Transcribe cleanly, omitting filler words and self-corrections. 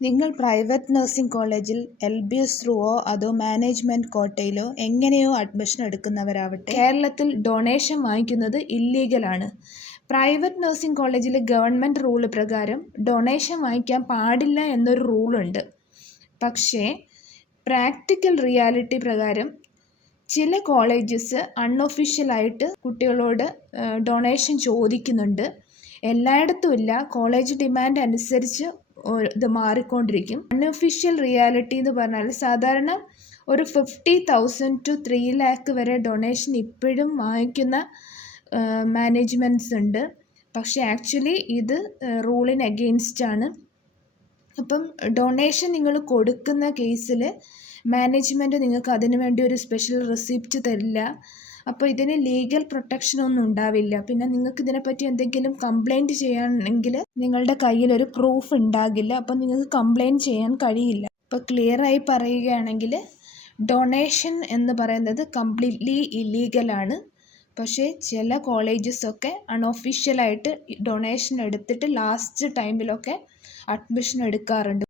നിങ്ങൾ private nursing കോളേജിൽ LBS ത്രൂവോ അതോ മാനേജ്മെൻറ്റ് കോട്ടയിലോ എങ്ങനെയോ അഡ്മിഷൻ എടുക്കുന്നവരാവട്ടെ, കേരളത്തിൽ ഡൊണേഷൻ വാങ്ങിക്കുന്നത് ഇല്ലീഗലാണ്. പ്രൈവറ്റ് നഴ്സിംഗ് കോളേജിൽ ഗവൺമെൻറ് റൂൾ പ്രകാരം ഡൊണേഷൻ വാങ്ങിക്കാൻ പാടില്ല എന്നൊരു റൂളുണ്ട്. പക്ഷേ പ്രാക്ടിക്കൽ റിയാലിറ്റി പ്രകാരം ചില കോളേജസ് അൺഒഫീഷ്യലായിട്ട് കുട്ടികളോട് ഡൊണേഷൻ ചോദിക്കുന്നുണ്ട്. എല്ലായിടത്തും ഇല്ല, കോളേജ് ഡിമാൻഡ് അനുസരിച്ച് ഇത് മാറിക്കൊണ്ടിരിക്കും. അൺഒഫീഷ്യൽ റിയാലിറ്റി എന്ന് പറഞ്ഞാൽ സാധാരണ ഒരു 50,000 to 3 lakh വരെ ഡൊണേഷൻ ഇപ്പോഴും വാങ്ങിക്കുന്ന മാനേജ്മെൻറ്റ്സ് ഉണ്ട്. പക്ഷേ ആക്ച്വലി ഇത് റൂളിന് അഗെയിൻസ്റ്റ് ആണ്. അപ്പം ഡൊണേഷൻ നിങ്ങൾ കൊടുക്കുന്ന കേസിൽ മാനേജ്മെൻറ്റ് നിങ്ങൾക്ക് അതിനു വേണ്ടി ഒരു സ്പെഷ്യൽ റെസിപ്റ്റ് തരില്ല. അപ്പോൾ ഇതിന് ലീഗൽ പ്രൊട്ടക്ഷനൊന്നും ഉണ്ടാവില്ല. പിന്നെ നിങ്ങൾക്ക് ഇതിനെപ്പറ്റി എന്തെങ്കിലും കംപ്ലൈൻറ്റ് ചെയ്യാനെങ്കിൽ നിങ്ങളുടെ കയ്യിലൊരു പ്രൂഫ് ഉണ്ടാകില്ല. അപ്പോൾ നിങ്ങൾക്ക് കംപ്ലൈൻറ്റ് ചെയ്യാൻ കഴിയില്ല. അപ്പോൾ ക്ലിയറായി പറയുകയാണെങ്കിൽ ഡൊണേഷൻ എന്ന് പറയുന്നത് കംപ്ലീറ്റ്ലി ഇല്ലീഗലാണ്. പക്ഷേ ചില കോളേജസൊക്കെ അൺഒഫീഷ്യലായിട്ട് ഡൊണേഷൻ എടുത്തിട്ട് ലാസ്റ്റ് ടൈമിലൊക്കെ അഡ്മിഷൻ എടുക്കാറുണ്ട്.